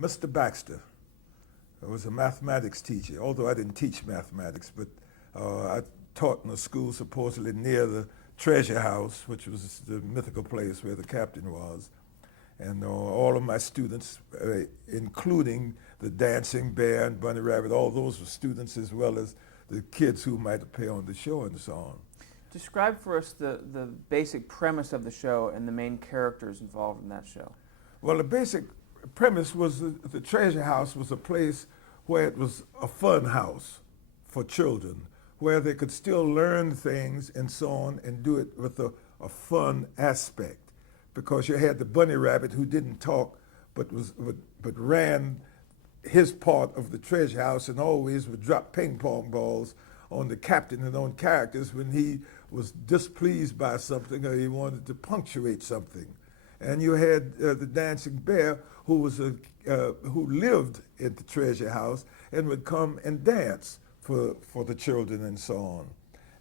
Mr. Baxter was a mathematics teacher, although I didn't teach mathematics, but I taught in a school supposedly near the treasure house, which was the mythical place where the captain was. And all of my students, including the dancing bear and bunny rabbit, all those were students as well as the kids who might appear on the show and so on. Describe for us the basic premise of the show and the main characters involved in that show. Well, the basic premise was the treasure house was a place where it was a fun house for children, where they could still learn things and so on and do it with a fun aspect. Because you had the bunny rabbit who didn't talk but ran his part of the treasure house and always would drop ping pong balls on the captain and on characters when he was displeased by something or he wanted to punctuate something. And you had the dancing bear who was who lived at the treasure house and would come and dance for the children and so on.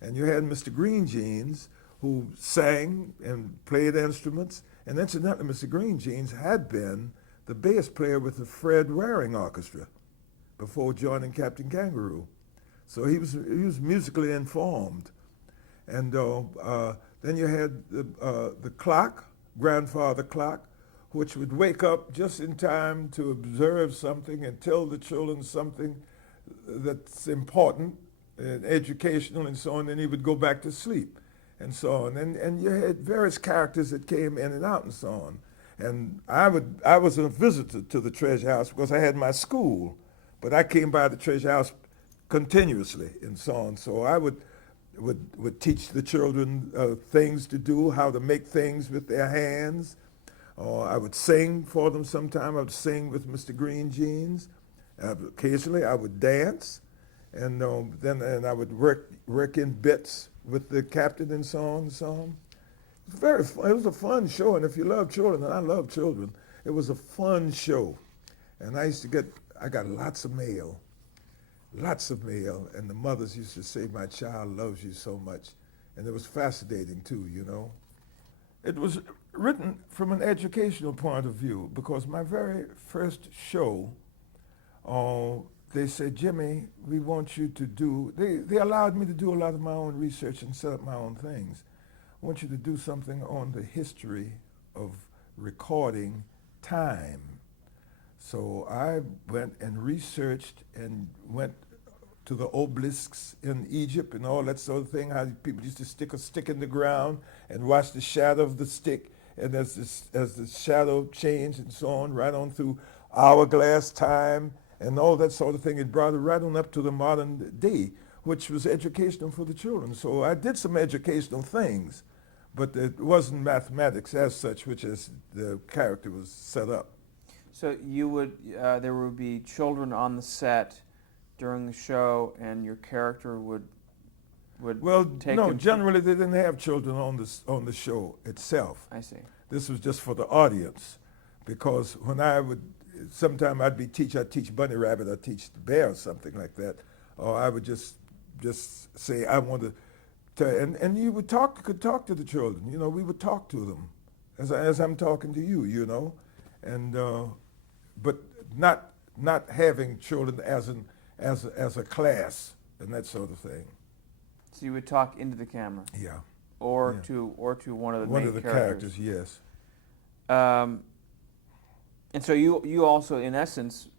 And you had Mr. Green Jeans who sang and played instruments. And incidentally, Mr. Green Jeans had been the bass player with the Fred Waring Orchestra before joining Captain Kangaroo. So he was musically informed. And then you had the clock, Grandfather Clock, which would wake up just in time to observe something and tell the children something that's important and educational and so on, and he would go back to sleep and so on. And you had various characters that came in and out and so on. And I was a visitor to the treasure house because I had my school, but I came by the treasure house continuously and so on. So I would teach the children things to do, how to make things with their hands. Or I would sing for them sometime. I would sing with Mr. Green Jeans. Occasionally I would dance, and then I would work in bits with the captain and so on and so on. It was very fun. It was a fun show, and if you love children, and I love children, it was a fun show. And I got lots of mail, and the mothers used to say, "My child loves you so much," and it was fascinating too, you know. It was written from an educational point of view because my very first show, they said, "Jimmy, we want you to do," they allowed me to do a lot of my own research and set up my own things. "I want you to do something on the history of recording time." So I went and researched and went to the obelisks in Egypt and all that sort of thing, how people used to stick a stick in the ground and watch the shadow of the stick, and as the shadow changed and so on, right on through hourglass time and all that sort of thing. It brought it right on up to the modern day, which was educational for the children. So I did some educational things, but it wasn't mathematics as such, which is the character was set up. So you would, there would be children on the set during the show, and your character would Well, take no, them generally they didn't have children on the show itself. I see. This was just for the audience, because when I would, sometime I'd teach Bunny Rabbit, I'd teach the bear or something like that, or I would just say I want to, and you could talk to the children, you know, we would talk to them, as I'm talking to you, you know, and but not having children as a class and that sort of thing. So you would talk into the camera. Yeah. Or Yeah. to one of the One main of the characters. characters, yes. And so you also, in essence,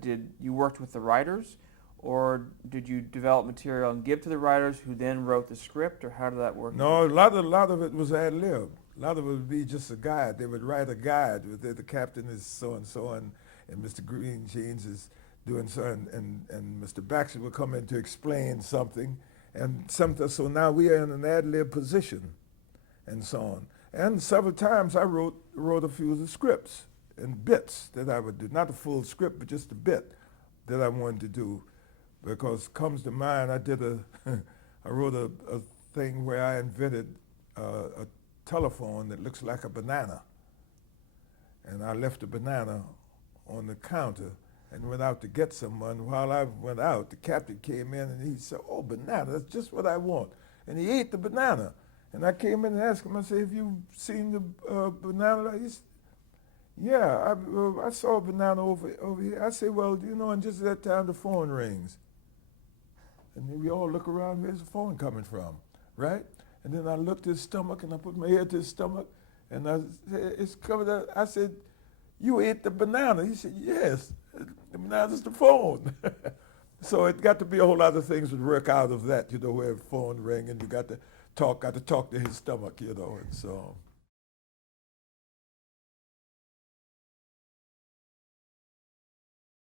did you worked with the writers, or did you develop material and give to the writers who then wrote the script, or how did that work? No, a lot of it was ad lib. A lot of it would be just a guide. They would write a guide with the captain is so and so, and Mr. Green Jeans is doing so, and Mr. Baxter would come in to explain something, and something. So now we are in an ad lib position, and so on. And several times I wrote a few of the scripts and bits that I would do, not a full script, but just a bit that I wanted to do, because comes to mind I wrote a thing where I invented a telephone that looks like a banana, and I left a banana on the counter and went out to get someone. While I went out, the captain came in and he said, "Oh, banana, that's just what I want." And he ate the banana. And I came in and asked him, I said, "Have you seen the banana?" Yeah, I saw a banana over here. I said, well, and just at that time the phone rings. And then we all look around, where's the phone coming from, right? And then I looked at his stomach and I put my ear to his stomach and I said, it's covered up. I said, you ate the banana. He said, yes, the banana's the phone. So it got to be a whole lot of things would work out of that, where the phone ring and you got to talk to his stomach, and so.